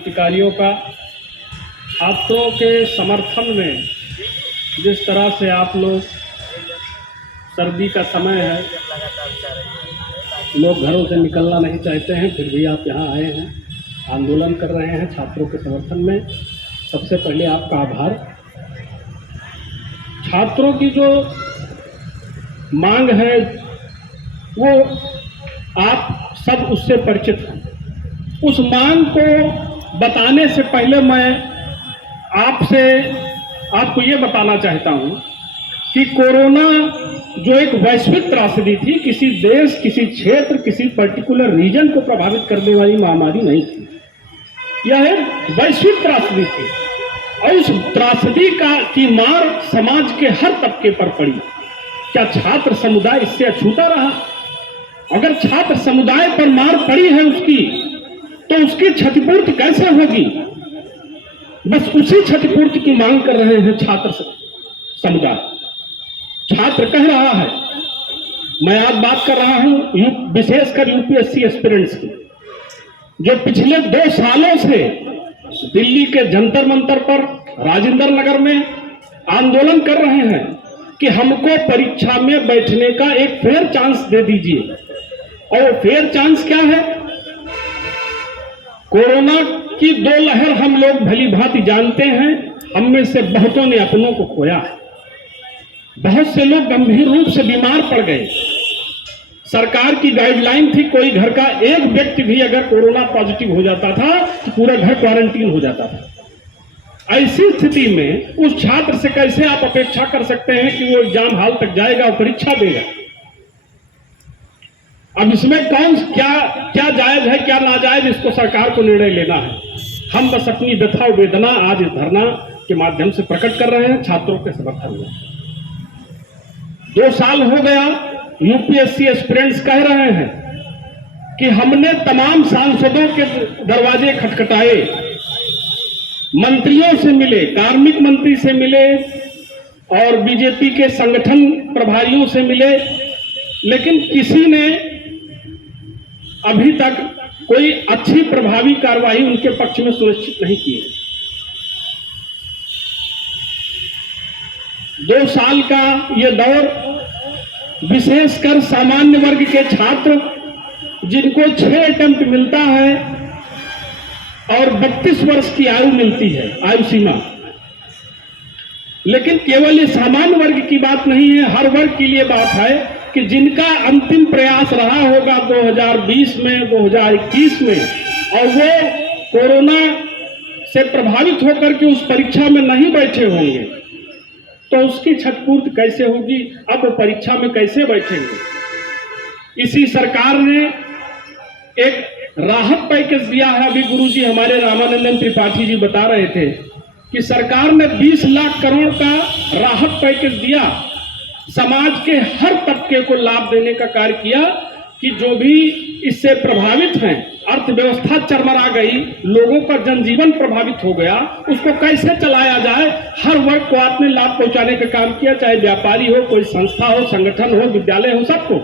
क्रांतिकारियों का छात्रों के समर्थन में जिस तरह से आप लोग, सर्दी का समय है, लोग घरों से निकलना नहीं चाहते हैं, फिर भी आप यहाँ आए हैं, आंदोलन कर रहे हैं छात्रों के समर्थन में। सबसे पहले आपका आभार। छात्रों की जो मांग है वो आप सब उससे परिचित हैं। उस मांग को बताने से पहले मैं आपको ये बताना चाहता हूँ कि कोरोना जो एक वैश्विक त्रासदी थी, किसी देश, किसी क्षेत्र, किसी पर्टिकुलर रीजन को प्रभावित करने वाली महामारी नहीं थी। यह एक वैश्विक त्रासदी थी और उस त्रासदी की मार समाज के हर तबके पर पड़ी। क्या छात्र समुदाय इससे अछूता रहा? अगर छात्र समुदाय पर मार पड़ी है उसकी, तो उसकी क्षतिपूर्ति कैसे होगी? बस उसी क्षतिपूर्ति की मांग कर रहे हैं छात्र समुदाय। छात्र कह रहा है, मैं आज बात कर रहा हूं विशेषकर यूपीएससी एस्पिरेंट्स की, जो पिछले 2 सालों से दिल्ली के जंतर मंतर पर, राजेंद्र नगर में आंदोलन कर रहे हैं कि हमको परीक्षा में बैठने का एक फेयर चांस दे दीजिए। और फेयर चांस क्या है? कोरोना की 2 लहर हम लोग भली भांति जानते हैं। हम में से बहुतों ने अपनों को खोया है, बहुत से लोग गंभीर रूप से बीमार पड़ गए। सरकार की गाइडलाइन थी, कोई घर का एक व्यक्ति भी अगर कोरोना पॉजिटिव हो जाता था तो पूरा घर क्वारंटीन हो जाता था। ऐसी स्थिति में उस छात्र से कैसे आप अपेक्षा कर सकते हैं कि वो एग्जाम हॉल तक जाएगा और परीक्षा देगा? अब इसमें क्या जायज है, क्या नाजायज, इसको सरकार को निर्णय लेना है। हम बस अपनी व्यथा और वेदना आज इस धरना के माध्यम से प्रकट कर रहे हैं छात्रों के समर्थन में। 2 साल हो गया, यूपीएससी एस्पिरेंट्स कह रहे हैं कि हमने तमाम सांसदों के दरवाजे खटखटाए, मंत्रियों से मिले, कार्मिक मंत्री से मिले और बीजेपी के संगठन प्रभारियों से मिले, लेकिन किसी ने अभी तक कोई अच्छी प्रभावी कार्रवाई उनके पक्ष में सुनिश्चित नहीं की है। 2 साल का ये दौर विशेषकर सामान्य वर्ग के छात्र, जिनको 6 अटेम्प्ट मिलता है और 32 वर्ष की आयु मिलती है, आयु सीमा। लेकिन केवल ये सामान्य वर्ग की बात नहीं है, हर वर्ग के लिए बात है कि जिनका अंतिम प्रयास रहा होगा 2020 में, 2021 में, और वो कोरोना से प्रभावित होकर के उस परीक्षा में नहीं बैठे होंगे, तो उसकी क्षतिपूर्ति कैसे होगी? अब वो परीक्षा में कैसे बैठेंगे? इसी सरकार ने एक राहत पैकेज दिया है। अभी गुरुजी हमारे रामानंदन त्रिपाठी जी बता रहे थे कि सरकार ने 20 लाख करोड़ का राहत पैकेज दिया, समाज के हर तबके को लाभ देने का कार्य किया कि जो भी इससे प्रभावित हैं, अर्थव्यवस्था चरमरा गई, लोगों का जनजीवन प्रभावित हो गया, उसको कैसे चलाया जाए, हर वर्ग को आपने लाभ पहुंचाने का काम किया, चाहे व्यापारी हो, कोई संस्था हो, संगठन हो, विद्यालय हो, सबको।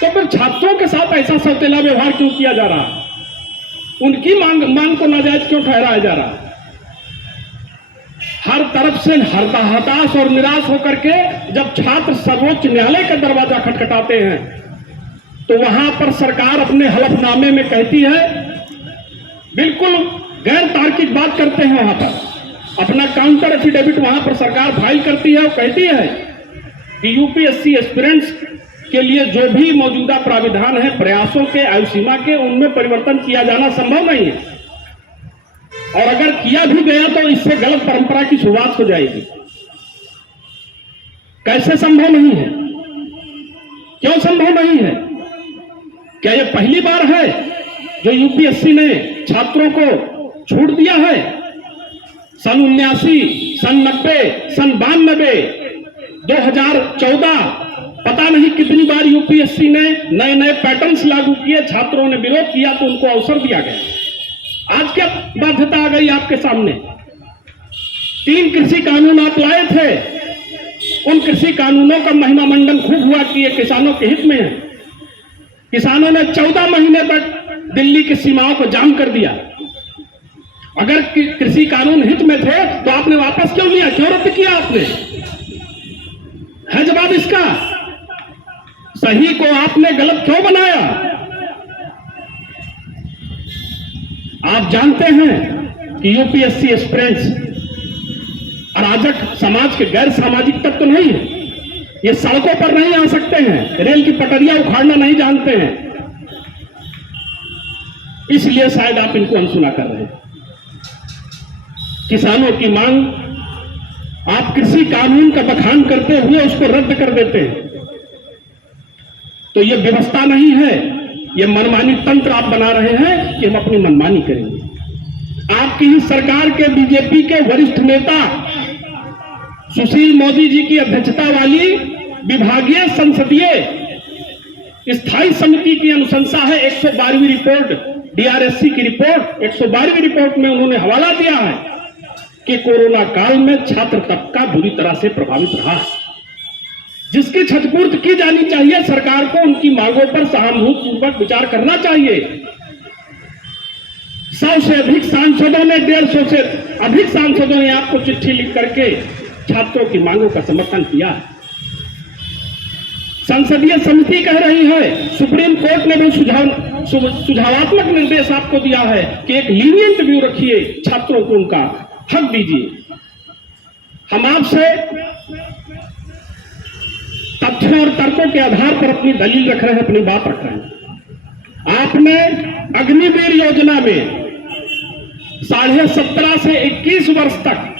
तो फिर छात्रों के साथ ऐसा सौतेला व्यवहार क्यों किया जा रहा है? उनकी मांग को नाजायज क्यों ठहराया जा रहा है? हर तरफ से हताश और निराश होकर के जब छात्र सर्वोच्च न्यायालय का दरवाजा खटखटाते हैं, तो वहां पर सरकार अपने हलफनामे में कहती है, बिल्कुल गैर तार्किक बात करते हैं, वहां पर अपना काउंटर एफिडेविट वहां पर सरकार फाइल करती है और कहती है कि यूपीएससी एस्पिरेंट्स के लिए जो भी मौजूदा प्राविधान है प्रयासों के, आयु सीमा के, उनमें परिवर्तन किया जाना संभव नहीं है, और अगर किया भी गया तो इससे गलत परंपरा की शुरुआत हो जाएगी। कैसे संभव नहीं है? क्यों संभव नहीं है? क्या यह पहली बार है जो यूपीएससी ने छात्रों को छूट दिया है? सन 79, सन 90, सन 92, 2014, पता नहीं कितनी बार यूपीएससी ने नए नए पैटर्न्स लागू किए, छात्रों ने विरोध किया तो उनको अवसर दिया गया। आज क्या बाध्यता आ गई आपके सामने? 3 कृषि कानून आप लाए थे, उन कृषि कानूनों का महिमा मंडन खूब हुआ कि ये किसानों के हित में है। किसानों ने 14 महीने तक दिल्ली की सीमाओं को जाम कर दिया। अगर कृषि कानून हित में थे तो आपने वापस क्यों लिया, क्यों रद्द किया आपने? है जवाब इसका? सही को आपने गलत क्यों बनाया? आप जानते हैं कि यूपीएससी एस्पिरेंट्स अराजक समाज के गैर सामाजिक तत्व नहीं है। ये सड़कों पर नहीं आ सकते हैं, रेल की पटरियां उखाड़ना नहीं जानते हैं, इसलिए शायद आप इनको अनसुना कर रहे हैं। किसानों की मांग, आप कृषि कानून का बखान करते हुए उसको रद्द कर देते हैं, तो ये व्यवस्था नहीं है, ये मनमानी तंत्र आप बना रहे हैं कि हम अपनी मनमानी करेंगे। आपकी ही सरकार के बीजेपी के वरिष्ठ नेता सुशील मोदी जी की अध्यक्षता वाली विभागीय संसदीय स्थायी समिति की अनुशंसा है 112वीं रिपोर्ट, डीआरएससी की रिपोर्ट 112वीं रिपोर्ट में उन्होंने हवाला दिया है कि कोरोना काल में छात्र तबका बुरी तरह से प्रभावित रहा है, जिसकी क्षतिपूर्ति की जानी चाहिए। सरकार को उनकी मांगों पर सहानुभूतिपूर्वक विचार करना चाहिए। 100 से अधिक सांसदों ने, 150 से अधिक सांसदों ने आपको चिट्ठी लिख करके छात्रों की मांगों का समर्थन किया। संसदीय समिति कह रही है, सुप्रीम कोर्ट ने भी सुझावात्मक निर्देश आपको दिया है कि एक लीनियंट व्यू रखिए, छात्रों को उनका हक दीजिए। हम आपसे तथ्यों और तर्कों के आधार पर अपनी दलील रख रहे हैं, अपनी बात रख रहे हैं। आपने अग्निवीर योजना में 17.5 से 21 वर्ष तक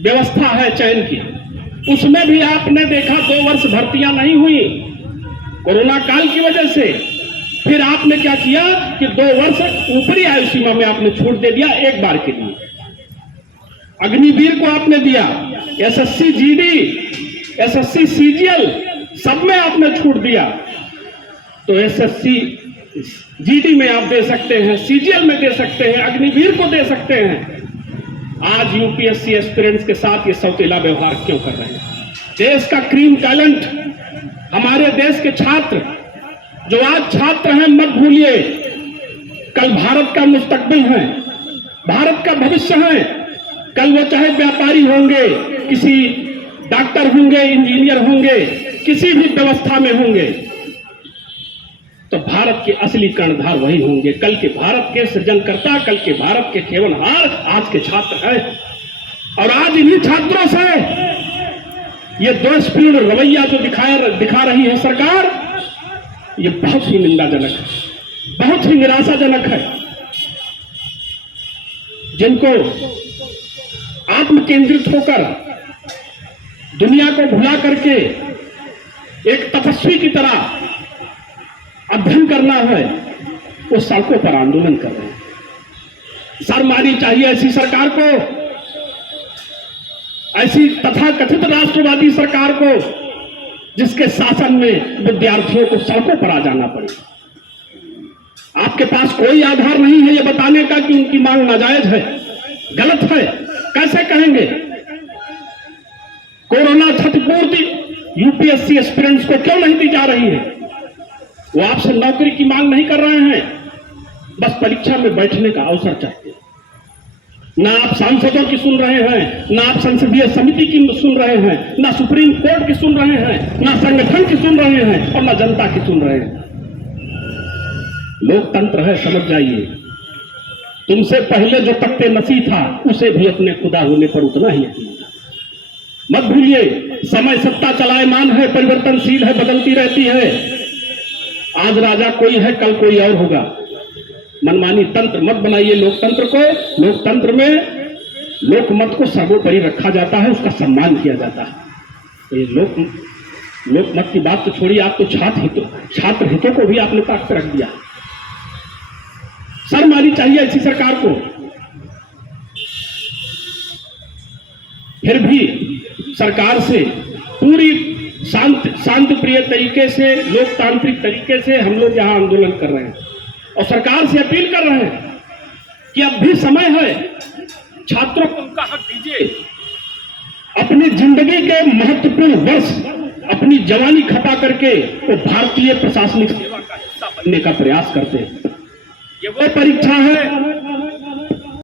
व्यवस्था है चयन की, उसमें भी आपने देखा 2 वर्ष भर्तियां नहीं हुई कोरोना काल की वजह से। फिर आपने क्या किया कि 2 वर्ष ऊपरी आयु सीमा में आपने छूट दे दिया एक बार के लिए। अग्निवीर को आपने दिया, एसएससी जीडी, एसएससी सीजीएल सब में आपने छूट दिया। तो एसएससी जीडी में आप दे सकते हैं, सीजीएल में दे सकते हैं, अग्निवीर को दे सकते हैं। आज यूपीएससी एस्पिरेंट्स के साथ ये सौतेला व्यवहार क्यों कर रहे हैं? देश का क्रीम टैलेंट, हमारे देश के छात्र जो आज छात्र हैं, मत भूलिए, कल भारत का मुस्तकबिल है, भारत का भविष्य है। कल वो चाहे व्यापारी होंगे, किसी डॉक्टर होंगे, इंजीनियर होंगे, किसी भी व्यवस्था में होंगे, तो भारत के असली कर्णधार वही होंगे। कल के भारत के सृजनकर्ता, कल के भारत के खेवनहार आज के छात्र हैं। और आज इन्हीं छात्रों से ये द्वेषपूर्ण रवैया जो दिखा रही है सरकार, ये बहुत ही निंदाजनक है, बहुत ही निराशाजनक है। जिनको आत्म केंद्रित होकर दुनिया को भुला करके एक तपस्वी की तरह अध्ययन करना है, वो सड़कों पर आंदोलन कर रहे हैं। शर्म आनी चाहिए ऐसी सरकार को, ऐसी तथाकथित राष्ट्रवादी सरकार को, जिसके शासन में विद्यार्थियों को सड़कों पर आ जाना पड़े। आपके पास कोई आधार नहीं है ये बताने का कि उनकी मांग नाजायज है, गलत है। कैसे कहेंगे? कोरोना क्षतिपूर्ति यूपीएससी एस्पिरेंट्स को क्यों नहीं दी जा रही है? वो आपसे नौकरी की मांग नहीं कर रहे हैं, बस परीक्षा में बैठने का अवसर चाहते हैं। ना आप सांसदों की सुन रहे हैं, ना आप संसदीय समिति की सुन रहे हैं, ना सुप्रीम कोर्ट की सुन रहे हैं, ना संगठन की सुन रहे हैं, और ना जनता की सुन रहे हैं। लोकतंत्र है, समझ जाइए। तुमसे पहले जो तख्ते नसी था, उसे भी अपने खुदा होने पर उतना ही यकीन था। मत भूलिए, समय सत्ता चलायमान है, परिवर्तनशील है, बदलती रहती है। आज राजा कोई है, कल कोई और होगा। मनमानी तंत्र मत बनाइए लोकतंत्र को। लोकतंत्र में लोकमत को सर्वोपरि रखा जाता है, उसका सम्मान किया जाता है। ये लोकमत की बात तो छोड़िए, आप तो छात्र हितों को भी आपने ताक पर रख दिया। शर्म आनी चाहिए ऐसी सरकार को। फिर भी सरकार से पूरी शांति प्रिय तरीके से, लोकतांत्रिक तरीके से हम लोग यहां आंदोलन कर रहे हैं और सरकार से अपील कर रहे हैं कि अब भी समय है, छात्रों को उनका हक दीजिए। अपनी जिंदगी के महत्वपूर्ण वर्ष, अपनी जवानी खपा करके वो भारतीय प्रशासनिक सेवा का हिस्सा बनने का प्रयास करते हैं। ये वो परीक्षा है